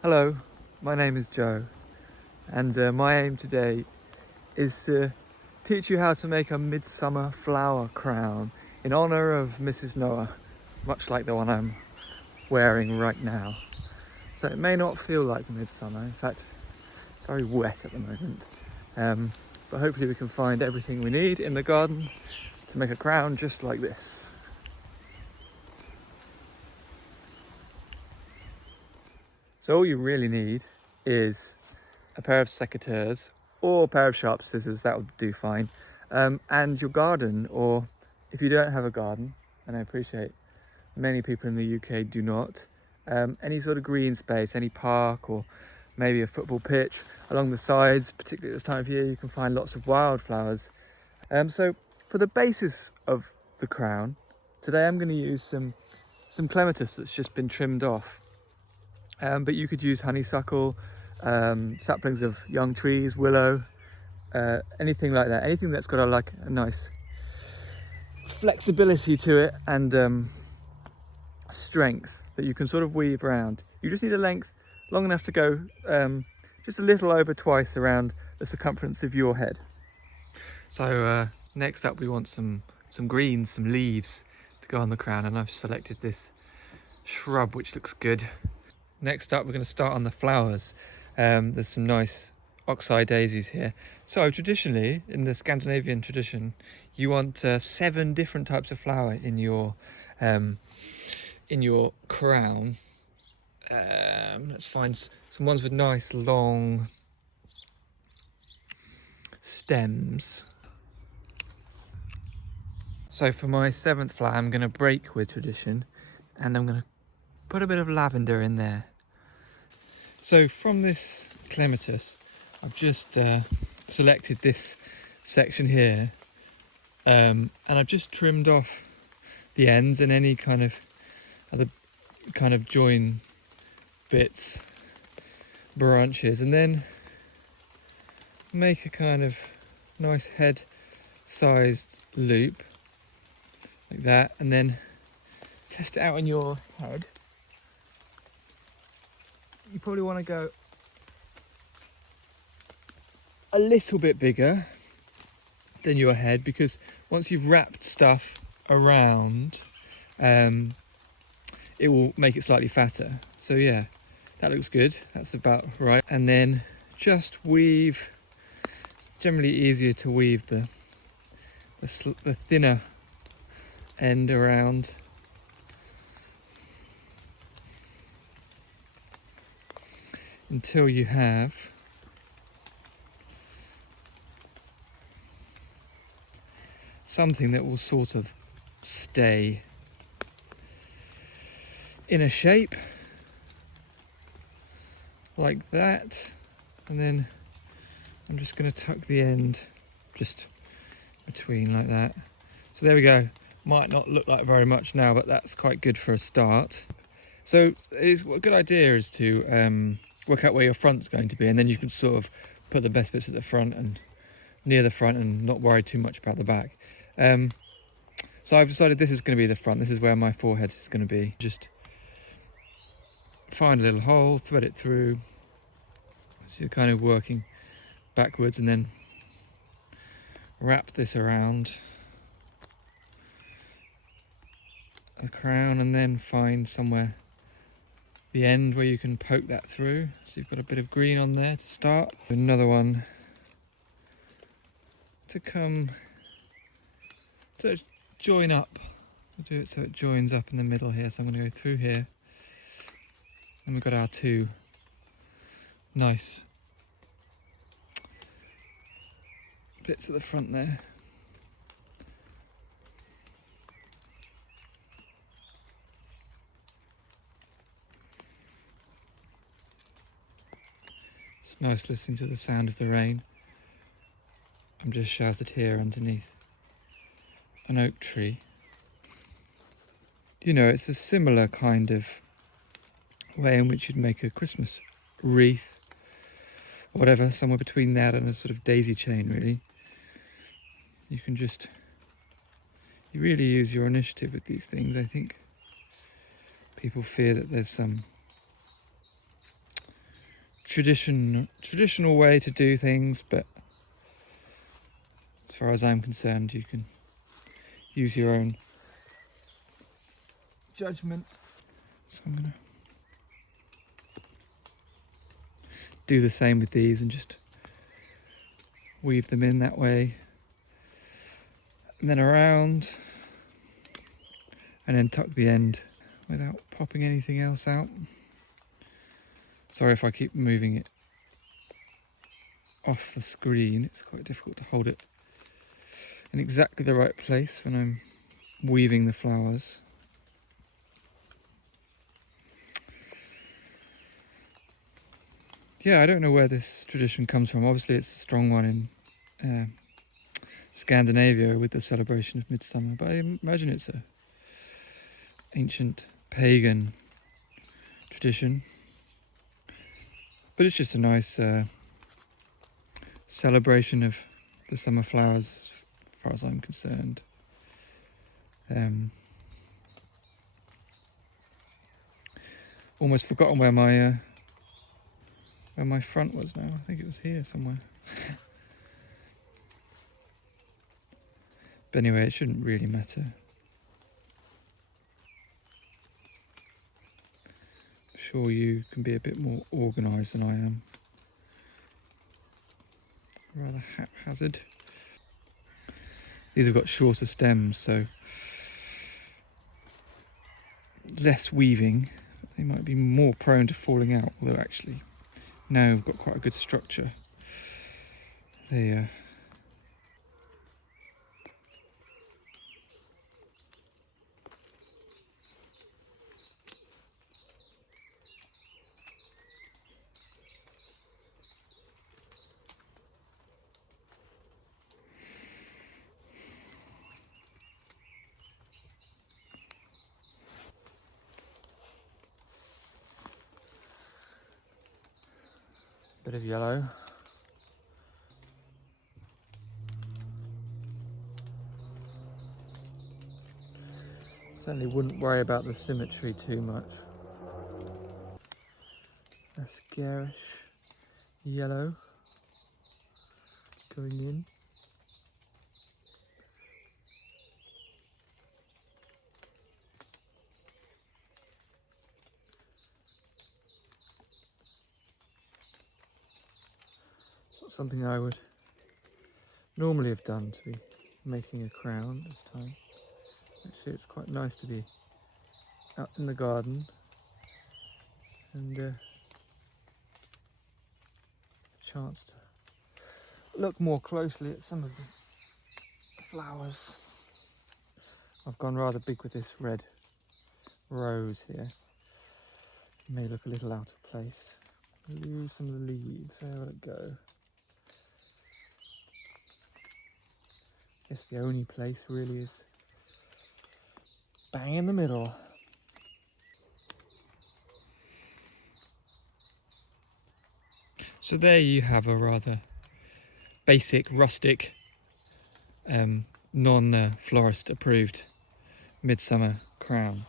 Hello, my name is Joe, and my aim today is to teach you how to make a midsummer flower crown in honour of Mrs. Noah, much like the one I'm wearing right now. So it may not feel like midsummer, in fact, it's very wet at the moment, but hopefully we can find everything we need in the garden to make a crown just like this. So all you really need is a pair of secateurs or a pair of sharp scissors, that would do fine, and your garden, or if you don't have a garden, and I appreciate many people in the UK do not, any sort of green space, any park or maybe a football pitch along the sides. Particularly at this time of year, you can find lots of wildflowers. So for the basis of the crown, today I'm going to use some clematis that's just been trimmed off. But you could use honeysuckle, saplings of young trees, willow, anything like that. Anything that's got a nice flexibility to it and strength that you can sort of weave around. You just need a length long enough to go just a little over twice around the circumference of your head. So next up we want some greens, some leaves to go on the crown, and I've selected this shrub which looks good. Next up, we're going to start on the flowers. There's some nice oxeye daisies here. So traditionally, in the Scandinavian tradition, you want 7 different types of flower in your crown. Let's find some ones with nice long stems. So for my 7th flower, I'm going to break with tradition, and I'm going to put a bit of lavender in there. So from this clematis, I've just selected this section here, and I've just trimmed off the ends and any kind of other kind of join bits, branches, and then make a kind of nice head sized loop like that, and then test it out on your head. You probably want to go a little bit bigger than your head, because once you've wrapped stuff around, it will make it slightly fatter. So yeah, that looks good. That's about right. And then just weave. It's generally easier to weave the thinner end around. Until you have something that will sort of stay in a shape like that. And then I'm just going to tuck the end just between like that. So there we go. Might not look like very much now, but that's quite good for a start. So a good idea is to work out where your front's going to be, and then you can sort of put the best bits at the front and near the front and not worry too much about the back. So I've decided this is going to be the front. This is where my forehead is going to be. Just find a little hole, thread it through. So you're kind of working backwards, and then wrap this around the crown, and then find somewhere the end where you can poke that through. So you've got a bit of green on there to start. Another one to come to join up. I'll do it so it joins up in the middle here. So I'm going to go through here, and we've got our 2 nice bits at the front there. It's nice listening to the sound of the rain. I'm just sheltered here underneath an oak tree. You know, it's a similar kind of way in which you'd make a Christmas wreath or whatever, somewhere between that and a sort of daisy chain, really. You really use your initiative with these things. I think people fear that there's some traditional way to do things, but as far as I'm concerned, you can use your own judgment. So I'm gonna do the same with these and just weave them in that way, and then around, and then tuck the end without popping anything else out. Sorry if I keep moving it off the screen, it's quite difficult to hold it in exactly the right place when I'm weaving the flowers. Yeah, I don't know where this tradition comes from. Obviously it's a strong one in Scandinavia with the celebration of Midsummer, but I imagine it's a ancient pagan tradition. But it's just a nice celebration of the summer flowers, as far as I'm concerned. Almost forgotten where my front was now. I think it was here somewhere. But anyway, it shouldn't really matter. I'm sure you can be a bit more organised than I am. Rather haphazard. These have got shorter stems, so less weaving. They might be more prone to falling out, although actually now we've got quite a good structure. They bit of yellow. Certainly wouldn't worry about the symmetry too much. That's garish yellow going in. Something I would normally have done to be making a crown this time. Actually, it's quite nice to be out in the garden and a chance to look more closely at some of the flowers. I've gone rather big with this red rose here. It may look a little out of place. Lose some of the leaves, where will it go? I guess the only place really is bang in the middle. So there you have a rather basic, rustic, non-florist approved midsummer crown.